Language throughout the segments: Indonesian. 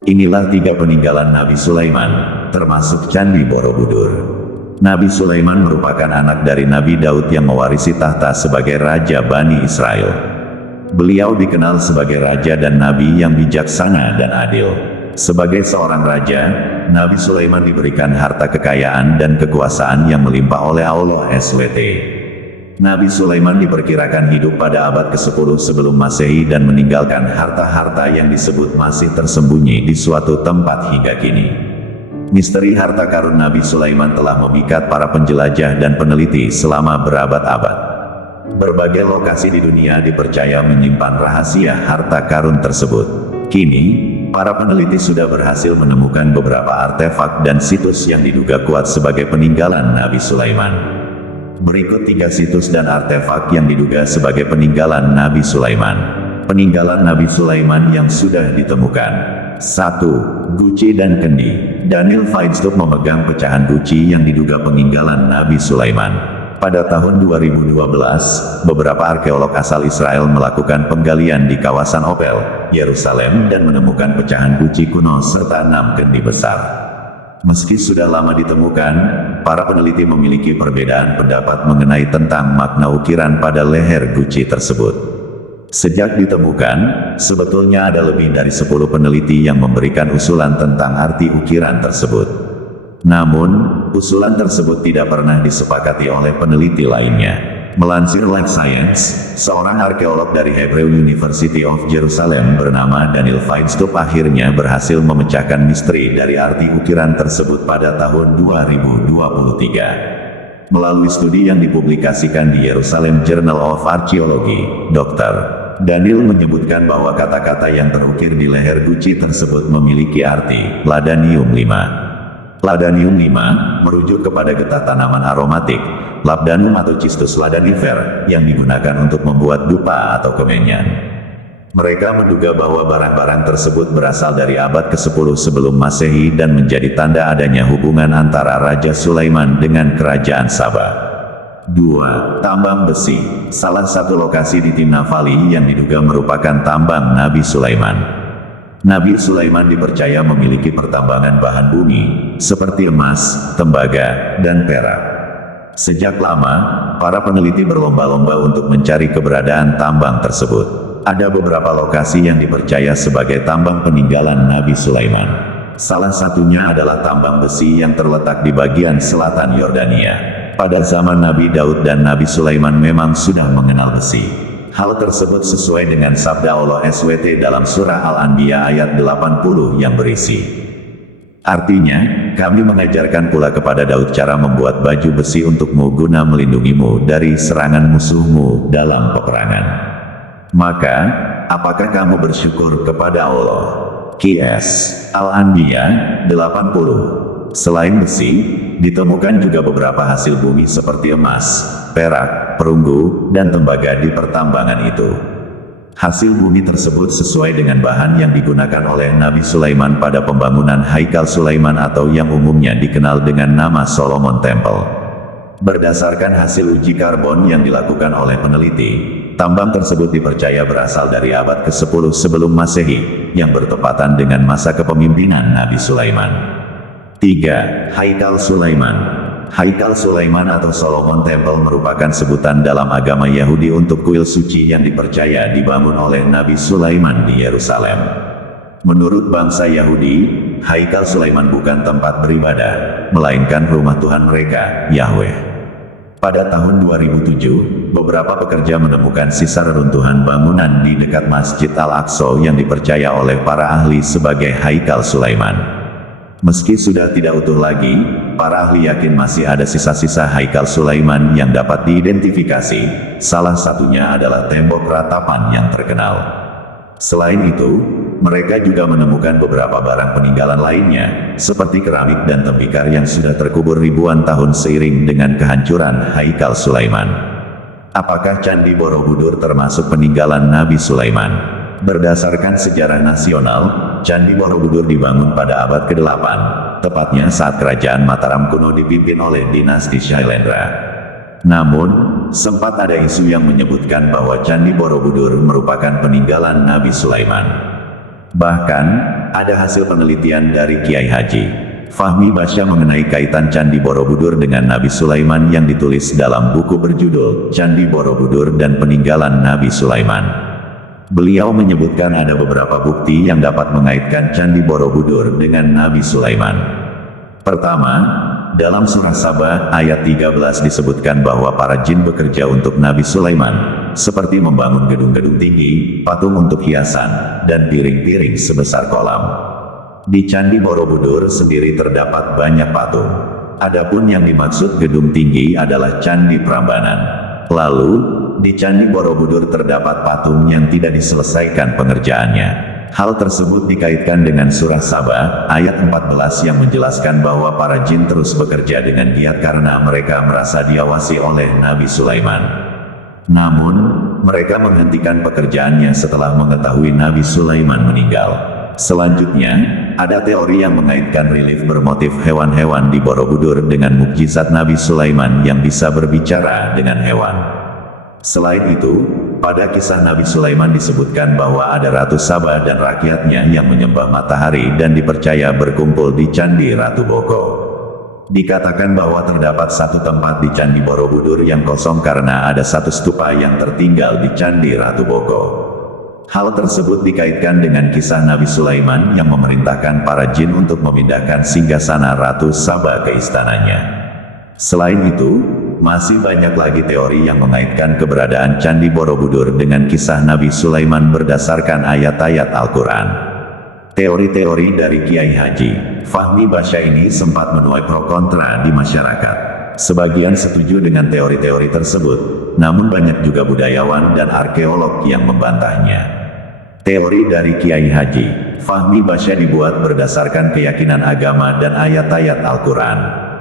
Inilah 3 peninggalan Nabi Sulaiman, termasuk Candi Borobudur. Nabi Sulaiman merupakan anak dari Nabi Daud yang mewarisi tahta sebagai Raja Bani Israel. Beliau dikenal sebagai raja dan nabi yang bijaksana dan adil. Sebagai seorang raja, Nabi Sulaiman diberikan harta kekayaan dan kekuasaan yang melimpah oleh Allah SWT. Nabi Sulaiman diperkirakan hidup pada abad ke-10 sebelum Masehi dan meninggalkan harta-harta yang disebut masih tersembunyi di suatu tempat hingga kini. Misteri harta karun Nabi Sulaiman telah memikat para penjelajah dan peneliti selama berabad-abad. Berbagai lokasi di dunia dipercaya menyimpan rahasia harta karun tersebut. Kini, para peneliti sudah berhasil menemukan beberapa artefak dan situs yang diduga kuat sebagai peninggalan Nabi Sulaiman. Berikut 3 situs dan artefak yang diduga sebagai peninggalan Nabi Sulaiman. Peninggalan Nabi Sulaiman yang sudah ditemukan. 1. Guci dan Kendi. Daniel Feinstein memegang pecahan guci yang diduga peninggalan Nabi Sulaiman. Pada tahun 2012, beberapa arkeolog asal Israel melakukan penggalian di kawasan Opel, Yerusalem dan menemukan pecahan guci kuno serta 6 kendi besar. Meski sudah lama ditemukan, para peneliti memiliki perbedaan pendapat mengenai tentang makna ukiran pada leher guci tersebut. Sejak ditemukan, sebetulnya ada lebih dari 10 peneliti yang memberikan usulan tentang arti ukiran tersebut. Namun, usulan tersebut tidak pernah disepakati oleh peneliti lainnya. Melansir Life Science, seorang arkeolog dari Hebrew University of Jerusalem bernama Daniel Feinstein akhirnya berhasil memecahkan misteri dari arti ukiran tersebut pada tahun 2023. Melalui studi yang dipublikasikan di Jerusalem Journal of Archaeology, Dr. Daniel menyebutkan bahwa kata-kata yang terukir di leher guci tersebut memiliki arti ladanium 5. Ladanium 5 merujuk kepada getah tanaman aromatik, labdanum atau Cistus ladanifer, yang digunakan untuk membuat dupa atau kemenyan. Mereka menduga bahwa barang-barang tersebut berasal dari abad ke-10 sebelum Masehi dan menjadi tanda adanya hubungan antara Raja Sulaiman dengan Kerajaan Sabah. 2. Tambang besi. Salah satu lokasi di Timna Valley yang diduga merupakan tambang Nabi Sulaiman. Nabi Sulaiman dipercaya memiliki pertambangan bahan bumi, seperti emas, tembaga, dan perak. Sejak lama, para peneliti berlomba-lomba untuk mencari keberadaan tambang tersebut. Ada beberapa lokasi yang dipercaya sebagai tambang peninggalan Nabi Sulaiman. Salah satunya adalah tambang besi yang terletak di bagian selatan Yordania. Pada zaman Nabi Daud dan Nabi Sulaiman memang sudah mengenal besi. Hal tersebut sesuai dengan sabda Allah SWT dalam surah Al-Anbiya ayat 80 yang berisi. Artinya, kami mengajarkan pula kepada Daud cara membuat baju besi untukmu guna melindungimu dari serangan musuhmu dalam peperangan. Maka, apakah kamu bersyukur kepada Allah? QS Al-Anbiya 80. Selain besi, ditemukan juga beberapa hasil bumi seperti emas, perak, perunggu, dan tembaga di pertambangan itu. Hasil bumi tersebut sesuai dengan bahan yang digunakan oleh Nabi Sulaiman pada pembangunan Haikal Sulaiman atau yang umumnya dikenal dengan nama Solomon Temple. Berdasarkan hasil uji karbon yang dilakukan oleh peneliti, tambang tersebut dipercaya berasal dari abad ke-10 sebelum Masehi, yang bertepatan dengan masa kepemimpinan Nabi Sulaiman. 3. Haikal Sulaiman. Haikal Sulaiman atau Solomon Temple merupakan sebutan dalam agama Yahudi untuk kuil suci yang dipercaya dibangun oleh Nabi Sulaiman di Yerusalem. Menurut bangsa Yahudi, Haikal Sulaiman bukan tempat beribadah, melainkan rumah Tuhan mereka, Yahweh. Pada tahun 2007, beberapa pekerja menemukan sisa reruntuhan bangunan di dekat Masjid Al-Aqsa yang dipercaya oleh para ahli sebagai Haikal Sulaiman. Meski sudah tidak utuh lagi, para ahli yakin masih ada sisa-sisa Haikal Sulaiman yang dapat diidentifikasi. Salah satunya adalah tembok ratapan yang terkenal. Selain itu, mereka juga menemukan beberapa barang peninggalan lainnya, seperti keramik dan tembikar yang sudah terkubur ribuan tahun seiring dengan kehancuran Haikal Sulaiman. Apakah Candi Borobudur termasuk peninggalan Nabi Sulaiman? Berdasarkan sejarah nasional, Candi Borobudur dibangun pada abad ke-8, tepatnya saat kerajaan Mataram kuno dipimpin oleh dinasti Shailendra. Namun, sempat ada isu yang menyebutkan bahwa Candi Borobudur merupakan peninggalan Nabi Sulaiman. Bahkan, ada hasil penelitian dari Kiai Haji Fahmi Basya mengenai kaitan Candi Borobudur dengan Nabi Sulaiman yang ditulis dalam buku berjudul Candi Borobudur dan Peninggalan Nabi Sulaiman. Beliau menyebutkan ada beberapa bukti yang dapat mengaitkan Candi Borobudur dengan Nabi Sulaiman. Pertama, dalam surah Saba ayat 13 disebutkan bahwa para jin bekerja untuk Nabi Sulaiman, seperti membangun gedung-gedung tinggi, patung untuk hiasan, dan piring-piring sebesar kolam. Di Candi Borobudur sendiri terdapat banyak patung. Adapun yang dimaksud gedung tinggi adalah Candi Prambanan. Lalu, di Candi Borobudur terdapat patung yang tidak diselesaikan pengerjaannya. Hal tersebut dikaitkan dengan surah Saba, ayat 14 yang menjelaskan bahwa para jin terus bekerja dengan giat karena mereka merasa diawasi oleh Nabi Sulaiman. Namun, mereka menghentikan pekerjaannya setelah mengetahui Nabi Sulaiman meninggal. Selanjutnya, ada teori yang mengaitkan relief bermotif hewan-hewan di Borobudur dengan mukjizat Nabi Sulaiman yang bisa berbicara dengan hewan. Selain itu, pada kisah Nabi Sulaiman disebutkan bahwa ada Ratu Saba dan rakyatnya yang menyembah matahari dan dipercaya berkumpul di Candi Ratu Boko. Dikatakan bahwa terdapat satu tempat di Candi Borobudur yang kosong karena ada satu stupa yang tertinggal di Candi Ratu Boko. Hal tersebut dikaitkan dengan kisah Nabi Sulaiman yang memerintahkan para jin untuk memindahkan singgasana Ratu Saba ke istananya. Selain itu, masih banyak lagi teori yang mengaitkan keberadaan Candi Borobudur dengan kisah Nabi Sulaiman berdasarkan ayat-ayat Al-Quran. Teori-teori dari Kiai Haji Fahmi Basya ini sempat menuai pro kontra di masyarakat. Sebagian setuju dengan teori-teori tersebut, namun banyak juga budayawan dan arkeolog yang membantahnya. Teori dari Kiai Haji Fahmi Basya dibuat berdasarkan keyakinan agama dan ayat-ayat Al-Quran.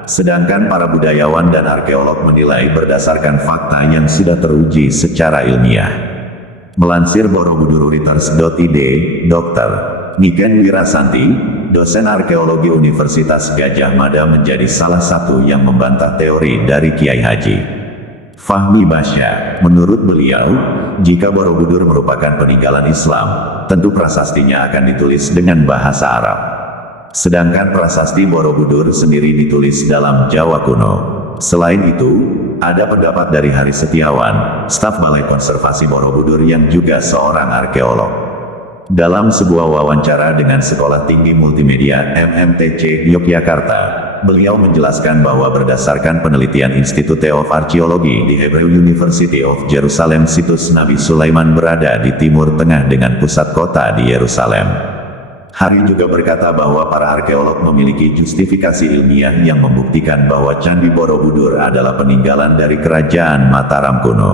Sedangkan para budayawan dan arkeolog menilai berdasarkan fakta yang sudah teruji secara ilmiah. Melansir borobuduriters.id, Dr. Niken Wirasanti, dosen arkeologi Universitas Gadjah Mada menjadi salah satu yang membantah teori dari Kiai Haji Fahmi Basya. Menurut beliau, jika Borobudur merupakan peninggalan Islam, tentu prasastinya akan ditulis dengan bahasa Arab. Sedangkan prasasti Borobudur sendiri ditulis dalam Jawa kuno. Selain itu, ada pendapat dari Hari Setiawan, staf Balai Konservasi Borobudur yang juga seorang arkeolog. Dalam sebuah wawancara dengan Sekolah Tinggi Multimedia MMTC Yogyakarta, beliau menjelaskan bahwa berdasarkan penelitian Institute of Archaeology di Hebrew University of Jerusalem, situs Nabi Sulaiman berada di Timur Tengah dengan pusat kota di Yerusalem. Hari juga berkata bahwa para arkeolog memiliki justifikasi ilmiah yang membuktikan bahwa Candi Borobudur adalah peninggalan dari kerajaan Mataram kuno.